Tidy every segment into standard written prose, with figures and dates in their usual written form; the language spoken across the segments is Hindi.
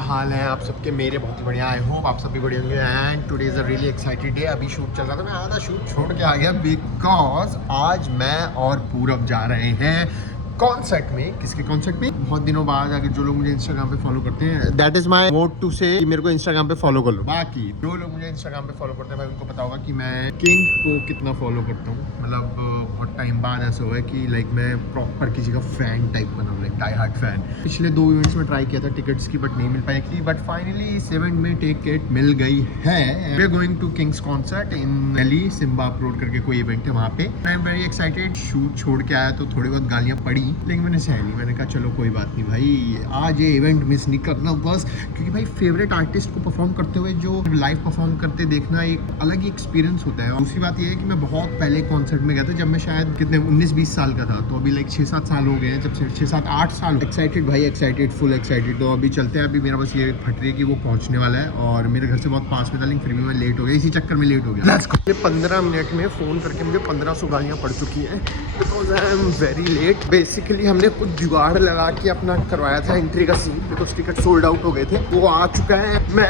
हाल है आप सबके? मेरे बहुत ही बढ़िया। आई होप आप सब भी बढ़िया होंगे। And today is a really excited day. अभी शूट चल रहा था, मैं आधा शूट छोड़ के आ गया बिकॉज आज मैं और पूरब जा रहे हैं कॉन्सर्ट में। किसके कॉन्सर्ट में? बहुत दिनों बाद अगर जो लोग मुझे इंस्टाग्राम पे फॉलो करते हैं, that is my mode to say मेरे को इंस्टाग्राम पे फॉलो कर लो। बाकी जो लोग मुझे इंस्टाग्राम पे फॉलो करते हैं भाई उनको पता होगा कि मैं किंग को कितना फॉलो करता हूँ। मतलब बहुत टाइम बाद ऐसा हुआ है कि लाइक मैं प्रॉपर किसी का फैन टाइप बना हूँ, लाइक डाई हार्ड फैन। पिछले 2 इवेंट्स में ट्राई किया था टिकट्स की, बट नहीं मिल पाई थी। बट फाइनली इस इवेंट में टिकट मिल गई है। We are going to King's concert in Delhi, Simba road करके कोई इवेंट है वहाँ पे। I am very excited. Shoot छोड़ के आया तो थोड़ी बहुत गालियाँ पड़ी, लेकिन मैंने सह ली। मैंने कहा चलो कोई बात नहीं भाई, आज ये इवेंट मिस नहीं करना बस। क्योंकि भाई फेवरेट आर्टिस्ट को परफॉर्म करते हुए जो लाइव परफॉर्म करते देखना एक अलग ही एक्सपीरियंस होता है। और दूसरी बात ये है कि मैं बहुत पहले कॉन्सर्ट में गया था, जब मैं शायद कितने 19-20 साल का था। तो अभी लाइक 6-7 साल हो गए हैं, जब से 6-7-8 साल। एक्साइटेड भाई, एक्साइटेड, फुल एक्साइटेड। तो अभी चलते हैं। अभी मेरा बस ये फट रही है कि वो पहुंचने वाला है और मेरे घर से बहुत पास में था, लेकिन फिर भी मैं लेट हो गया। इसी चक्कर में लेट हो गया। 15 मिनट में फ़ोन करके मुझे 1500 गालियाँ पड़ चुकी हैं because I am very late. Basically हमने कुछ जुगाड़ लगा के अपना करवाया था एंट्री का scene, because ticket sold out हो गए थे। वो आ चुका है, मैं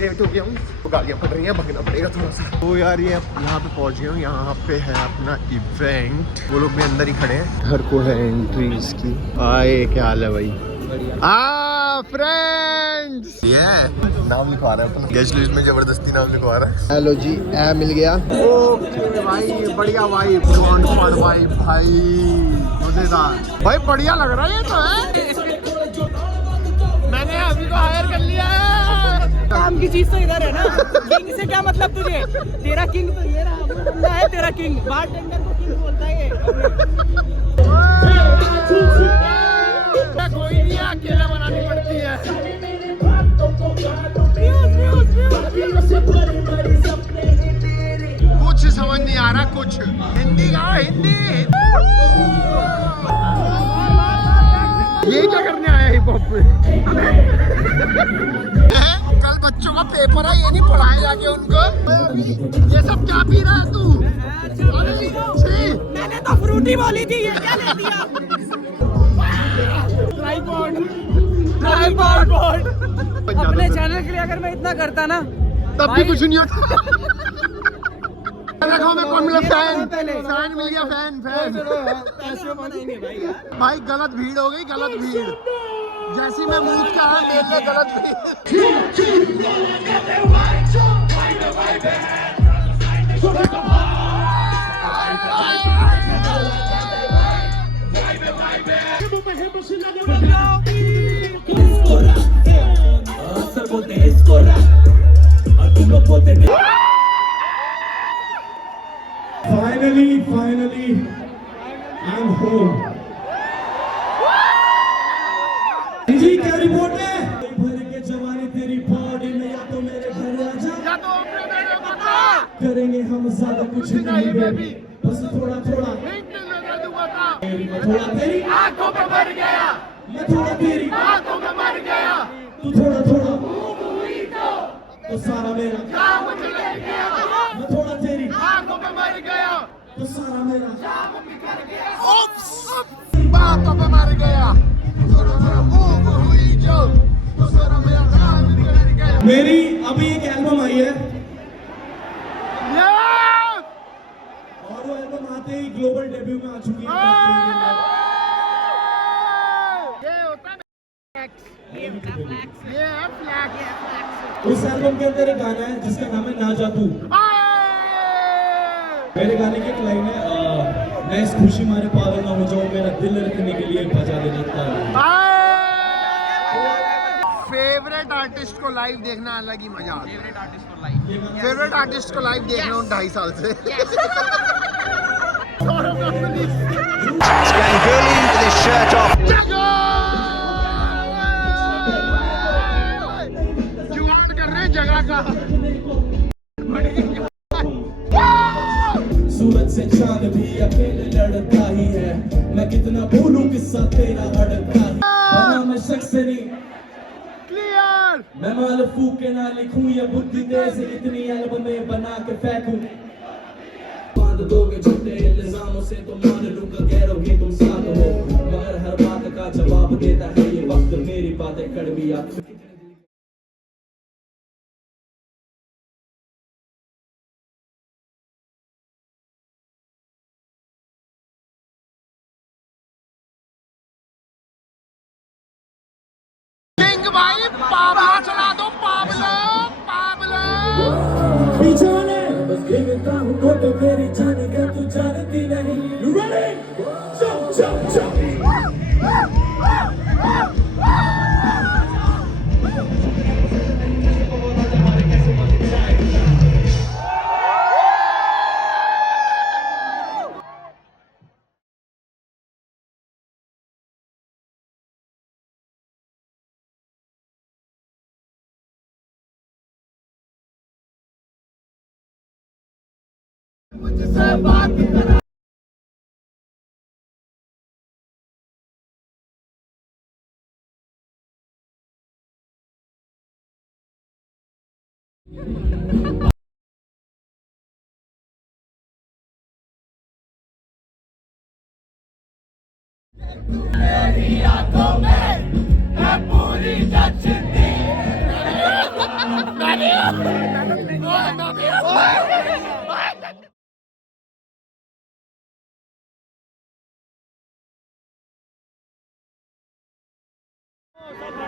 लेट हो गया हूँ तो गालियाँ पड़ रही हैं, भगना पड़ेगा थोड़ा सा। तो यार ये यहाँ पे पहुँच गया हूँ। यहाँ पे है अपना इवेंट, वो लोग भी अंदर ही खड़े हैं। घर को है एंट्री इसकी। आए क्या हाल है भाई? फ्रेंड्स ये नाम लिखवा रहा है अपना, गेस्ट लिस्ट में जबरदस्ती नाम लिखवा रहा है। हेलो जी, ए मिल गया। ओके भाई, बढ़िया भाई, भाई भाई मजेदार भाई, बढ़िया लग रहा है ये तो है। मैंने अभी तो हायर कर लिया है। काम की चीज तो इधर है ना। किंग से क्या मतलब तुझे? तेरा किंग तो ये रहा, वो बंदा है तेरा किंग। बारटेंडर को किंग बोलता है ये। कोई नहीं, अकेला बनानी पड़ती है। कुछ समझ नहीं आ रहा, कुछ हिंदी गाओ, हिंदी। ये क्या करने आया हिप हॉप पे? कल बच्चों का पेपर है, ये नहीं पढ़ाया जाके उनको। ये सब क्या पी रहा है तू? मैंने तो फ्रूटी बोली थी, ये क्या ले दिया? ट्राइपॉड। अपने चैनल के लिए अगर मैं इतना करता ना तब भी कुछ नहीं होता। देखो मैं कौन मिला? फैन मिल गया। फैन भाई गलत भीड़ हो गई, गलत भीड़। जैसी मैं मूड का गलत भीड़। Finally, I'm home. जी क्या रिपोर्ट है? भर के जवानी तेरी बॉडी में, या तो मेरे घर आ जा, या तो अपने मेरे बता। करेंगे हम ज्यादा कुछ नहीं बेबी, बस थोड़ा थोड़ा मैं थोड़ा तेरी आंखों पे मर गया, मैं थोड़ा तेरी आंखों पे मर गया, तू थोड़ा थोड़ा तो सारा मेरा काम बिगड़ गया, मैं थोड़ा तेरी आंखों पे मर गया तो सारा मेरा काम बिगड़ गया, बातों पे मर गया, थोड़ा थोड़ा मूव हुई जो तो सारा मेरा काम बिगड़ गया। मेरी अभी एक एल्बम आई है और वो एल्बम आते ही ग्लोबल डेब्यू में आ चुकी है। ये है फ्लैक्स। उस एल्बम के अंदर एक गाना है जिसका नाम है ना जा तू। मेरे गाने की एक लाइन है, मैं इस खुशी मारे पागल ना हो जाऊं, मेरा दिल रखने के लिए बजा देना था। फेवरेट आर्टिस्ट को लाइव देखना अलग ही मजा आता है। फेवरेट आर्टिस्ट को लाइव देख रहा हूँ 2.5 साल से। जुगाड़ कर रहे हैं जगह का। सूरज से चांद भी अकेले लड़ता ही है, मैं कितना भूलूं किस्सा तेरा अड़ता ही, वरना मैं शख्स नहीं क्लियर। मैं माल फूक के ना लिखूं, ये बुद्धि तेज इतनी एल्बमें बना के फेंकूं। बांध दोगे झूठे इल्जामों से तो मान लूंगा गैरों की तुम साथ हो, मगर हर बात का जवाब देता है ये वक्त, मेरी बातें कड़वी आप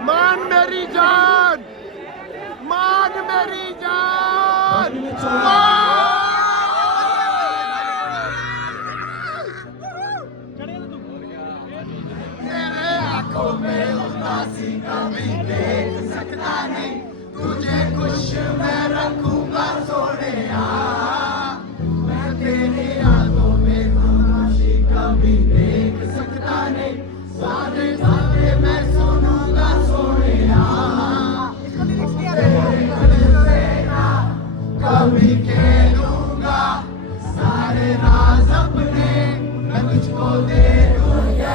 मान मेरी जान, मान मेरी जान। तेरे आंखों में उदासी कभी देख सकता नहीं, तुझे खुश मैं रखूंगा सोनिया। मैं तेरी यादों में उदासी कभी देख सकता नहीं, सारे सारे मैं सुनूंगा सोनिया। कभी खेलूंगा सारे राज अपने मैं तुझको दे दूंगा।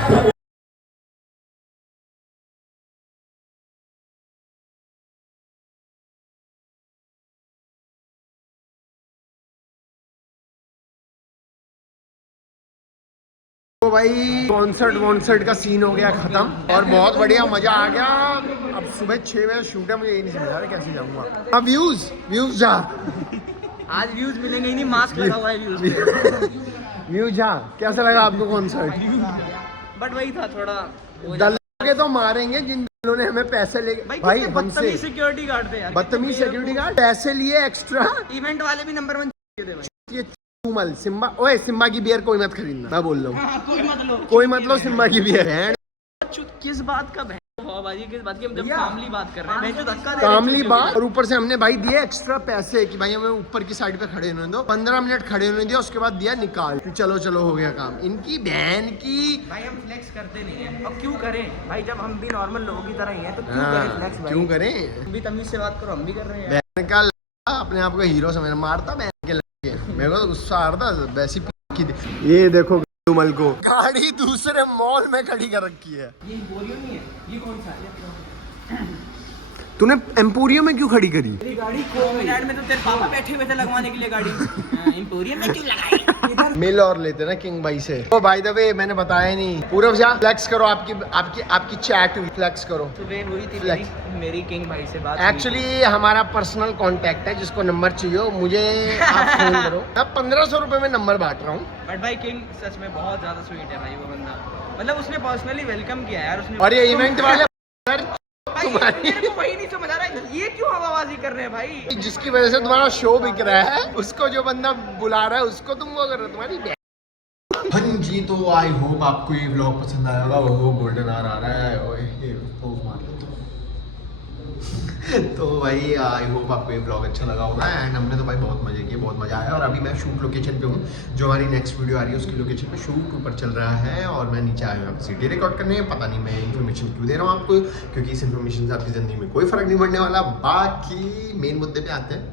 तो भाई कॉन्सर्ट का सीन हो गया खत्म और बहुत बढ़िया मजा आ गया। अब सुबह 6 बजे शूट है, मुझे यही नहीं समझ आ रहा कैसे जाऊंगा। अब व्यूज जा, आज व्यूज मिलेंगे ही नहीं, मास्क लगा हुआ है व्यूज। व्यूज जा। कैसा लगा आपको कॉन्सर्ट? बट वही था थोड़ा दल के तो मारेंगे जिन लोगों ने हमें पैसे ले भाई हमसे सिक्योरिटी गार्ड थे यार, बदतमीज सिक्योरिटी गार्ड पैसे लिए एक्स्ट्रा। इवेंट वाले भी नंबर 1 थे भाई। ये चूमल सिम्बा, ओए सिम्बा की बियर कोई मत खरीदना, मैं बोल रहा हूँ। कोई मत लो सिम्बा की बियर। किस बात का हवाबाजी, किस बात की? हम जब कामली बात कर रहे हैं, जो धक्का दे कामली बात। और ऊपर से हमने भाई दिए एक्स्ट्रा पैसे कि भाई हमें ऊपर की साइड पे खड़े होने दो। 15 मिनट खड़े होने दिया, उसके बाद दिया निकाल, चलो चलो हो गया काम। इनकी बहन की भाई हम फ्लेक्स करते नहीं है, अब क्यों करें भाई? जब हम भी नॉर्मल लोगों की तरह ही हैं तो क्यों हाँ, करें फ्लेक्स भाई? क्यों करें? तुम भी तमीज से बात करो, हम भी कर रहे हैं। बहन का अपने आप को हीरो समझ मारता बहन के लगे। मेरे को तो गुस्सा आ रहा था वैसी ये देखो कमल को गाड़ी दूसरे मॉल में खड़ी कर रखी है। ये बोरियो नहीं है, ये कौन सा है? तूने एम्पोरियम में क्यों खड़ी करी? मेरी गाड़ी कोविड में तो तेरे पापा बैठे हुए थे लगवाने के लिए गाड़ी। एम्पोरियम में क्यों लगाई? मिल और लेते ना किंग भाई से। ओ बाय द वे मैंने बताया नहीं, पूरब जा फ्लेक्स करो, आपकी चैट हुई, फ्लेक्स करो। सुबह हुई थी Flex. मेरी किंग भाई से बात। एक्चुअली हमारा पर्सनल कांटेक्ट है, जिसको नंबर चाहिए हो मुझे आप फोन करो। अब 1500 रुपए में नंबर बांट रहा हूँ। बट भाई किंग सच में बहुत ज्यादा स्वीट है भाई वो बंदा, मतलब उसने पर्सनली वेलकम किया यार उसने। और ये इवेंट वाले भाई मेरे को वही नहीं समझ आ रहा है, ये क्यों हवाबाजी कर रहे हैं भाई? जिसकी वजह से तुम्हारा शो बिक रहा है, उसको जो बंदा बुला रहा है उसको तुम वो कर रहे हो, तुम्हारी हाँ जी। तो आई होप आपको ये व्लॉग पसंद आया होगा। वो गोल्डन आर आ रहा है ओए, ये पोज मार लो तो भाई आई होप आपको ये व्लॉग अच्छा लगा होगा। एंड हमने तो भाई बहुत मजे किए, बहुत मजा आया। और अभी मैं शूट लोकेशन पे हूँ, जो हमारी नेक्स्ट वीडियो आ रही है उसकी लोकेशन पे शूट ऊपर चल रहा है और मैं नीचे आया हूँ सिटी रिकॉर्ड करने। पता नहीं मैं इन्फॉर्मेशन क्यों दे रहा हूँ आपको, क्योंकि इस इन्फॉर्मेशन से आपकी ज़िंदगी में कोई फ़र्क नहीं पड़ने वाला। बाकी मेन मुद्दे पे आते हैं।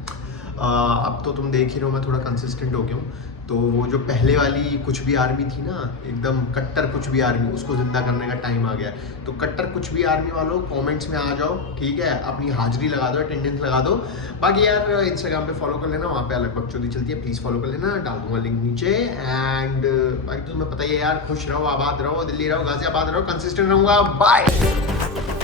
अब तो तुम देख ही रहे हो मैं थोड़ा कंसिस्टेंट हो गया हूँ। तो वो जो पहले वाली कुछ भी आर्मी थी ना, एकदम कट्टर कुछ भी आर्मी, उसको ज़िंदा करने का टाइम आ गया। तो कट्टर कुछ भी आर्मी वालों कमेंट्स में आ जाओ, ठीक है? अपनी हाजिरी लगा दो, अटेंडेंस लगा दो। बाकी यार इंस्टाग्राम पे फॉलो कर लेना, वहाँ पे अलग बकचोदी चलती है, प्लीज़ फॉलो कर लेना, डाल दूंगा लिंक नीचे। एंड बाकी तो तुम्हें पता ही है यार, खुश रहो, आबाद रहो, दिल्ली रहो, गाजियाबाद रहो, कंसिस्टेंट रहूँगा। बाय।